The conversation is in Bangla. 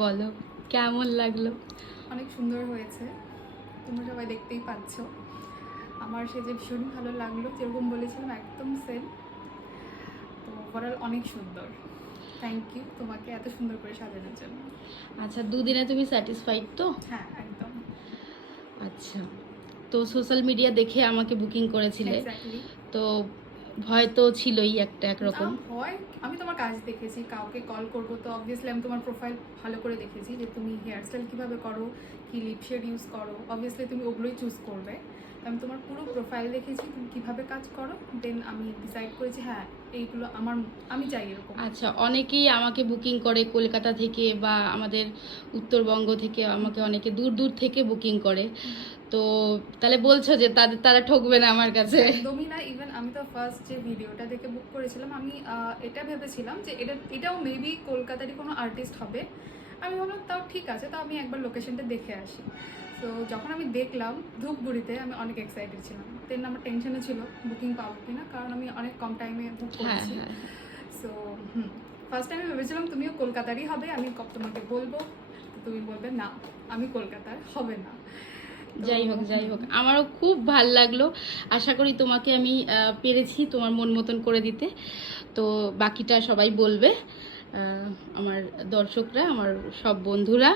বলো কেমন লাগলো? অনেক সুন্দর হয়েছে, তোমরা সবাই দেখতেই পাচ্ছ। আমার সেজে ভীষণই ভালো লাগলো, যেরকম বলেছিলাম একদম সেম। তো ওভারঅল অনেক সুন্দর। থ্যাংক ইউ তোমাকে এত সুন্দর করে সাজানোর জন্য। আচ্ছা, দুদিনে তুমি স্যাটিসফাইড তো? হ্যাঁ, একদম। আচ্ছা, তো সোশ্যাল মিডিয়া দেখে আমাকে বুকিং করেছিলে, এক্স্যাক্টলি। তো ভয় তো ছিলই একটা একরকম। হয়, আমি তোমার কাজ দেখেছি, কাউকে কল করবো তো অবভিয়াসলি আমি তোমার প্রোফাইল ভালো করে দেখেছি যে তুমি হেয়ার স্টাইল কীভাবে করো, কি লিপ শেড ইউজ করো, অবভিয়াসলি তুমি ওগুলোই চুজ করবে। তো আমি তোমার পুরো প্রোফাইল দেখেছি, তুমি কীভাবে কাজ করো, দেন আমি ডিসাইড করেছি হ্যাঁ এইগুলো আমি চাই এরকম। আচ্ছা, অনেকেই আমাকে বুকিং করে কলকাতা থেকে বা আমাদের উত্তরবঙ্গ থেকে, আমাকে অনেকে দূর দূর থেকে বুকিং করে। তো তাহলে বলছো যে তারা ঠকবে না আমার কাছে? একদমই না। ইভেন আমি তো ফার্স্ট যে ভিডিওটা দেখে বুক করেছিলাম, আমি এটা ভেবেছিলাম যে এটাও মেবি কলকাতারই কোনো আর্টিস্ট হবে। আমি ভাবলাম তাও ঠিক আছে, তাও আমি একবার লোকেশনটা দেখে আসি। তো যখন আমি দেখলাম ধূপগুড়িতে, আমি অনেক এক্সাইটেড ছিলাম। দেন আমার টেনশনে ছিল বুকিং পাবো কি না, কারণ আমি অনেক কম টাইমে বুক হ্যাঁ করেছি। হ্যাঁ। সো ফার্স্ট টাইমে ভেবেছিলাম তুমিও কলকাতারই হবে, আমি তোমাকে বলবো, তো তুমি বলবে না আমি কলকাতার হবে না। যাই হোক যাই হোক, আমারও খুব ভাল লাগলো। আশা করি তোমাকে আমি পেরেছি তোমার মন মতন করে দিতে। তো বাকিটা সবাই বলবে, আমার দর্শকরা, আমার সব বন্ধুরা।